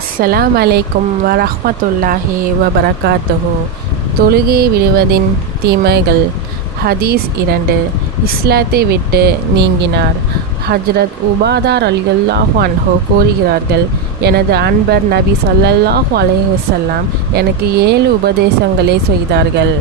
அஸ்ஸலாம் அலைக்கும் வரஹ்மத்துல்லாஹி வபரகாத்துஹு. தொழுகை விடுவதின் தீமைகள். ஹதீஸ் 2. இஸ்லாத்தை விட்டு நீங்கினார். ஹஜ்ரத் உபாதா ரலியல்லாஹு அன்ஹு கூறுகிறார்கள், எனது அன்பர் நபி ஸல்லல்லாஹு அலைஹி வஸல்லம் எனக்கு 7 உபதேசங்களை செய்தார்கள்.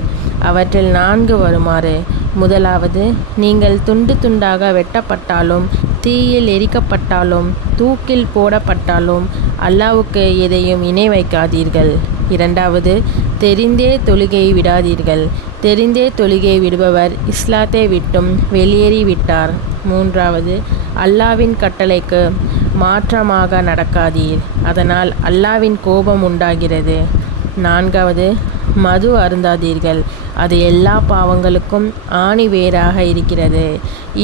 அவற்றில் 4 வருமாறு: முதலாவது, நீங்கள் துண்டு துண்டாக வெட்டப்பட்டாலும், தீயில் எரிக்கப்பட்டாலும், தூக்கில் போடப்பட்டாலும் அல்லாஹ்வுக்கு எதையும் இணை வைக்காதீர்கள். இரண்டாவது, தெரிந்தே தொழுகை விடாதீர்கள். தெரிந்தே தொழுகை விடுபவர் இஸ்லாத்தை விட்டும் வெளியேறிவிட்டார். மூன்றாவது, அல்லாஹ்வின் கட்டளைக்கு மாற்றமாக நடக்காதீர், அதனால் அல்லாஹ்வின் கோபம் உண்டாகிறது. நான்காவது, மது அருந்தாதீர்கள், அது எல்லா பாவங்களுக்கும் ஆணிவேராக இருக்கிறது.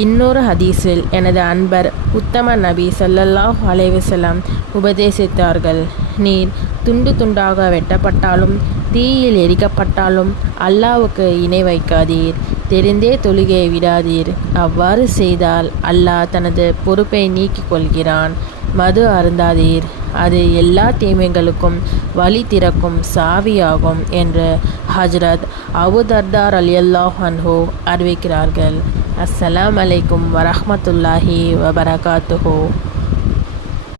இன்னொரு ஹதீஸில் எனது அன்பர் உத்தம நபி ஸல்லல்லாஹு அலைஹி வஸல்லம் உபதேசித்தார்கள், நீர் துண்டு துண்டாக வெட்டப்பட்டாலும், தீயில் எரிக்கப்பட்டாலும் அல்லாஹ்வுக்கு இணை வைக்காதீர், தெரிந்தே தொழுகையை விடாதீர். அவ்வாறு செய்தால் அல்லாஹ் தனது பொறுப்பை நீக்கிக் கொள்கிறான். மது அருந்தாதீர், அது எல்லா தீமைகளுக்கும் வழி திறக்கும் சாவியாகும் என்று ஹஜ்ரத் அபூ தர்தா ரலியல்லாஹு அன்ஹு அறிவிக்கிறார்கள். அஸ்ஸலாமு அலைக்கும் வரஹ்மத்துல்லாஹி வபரகாத்துஹு.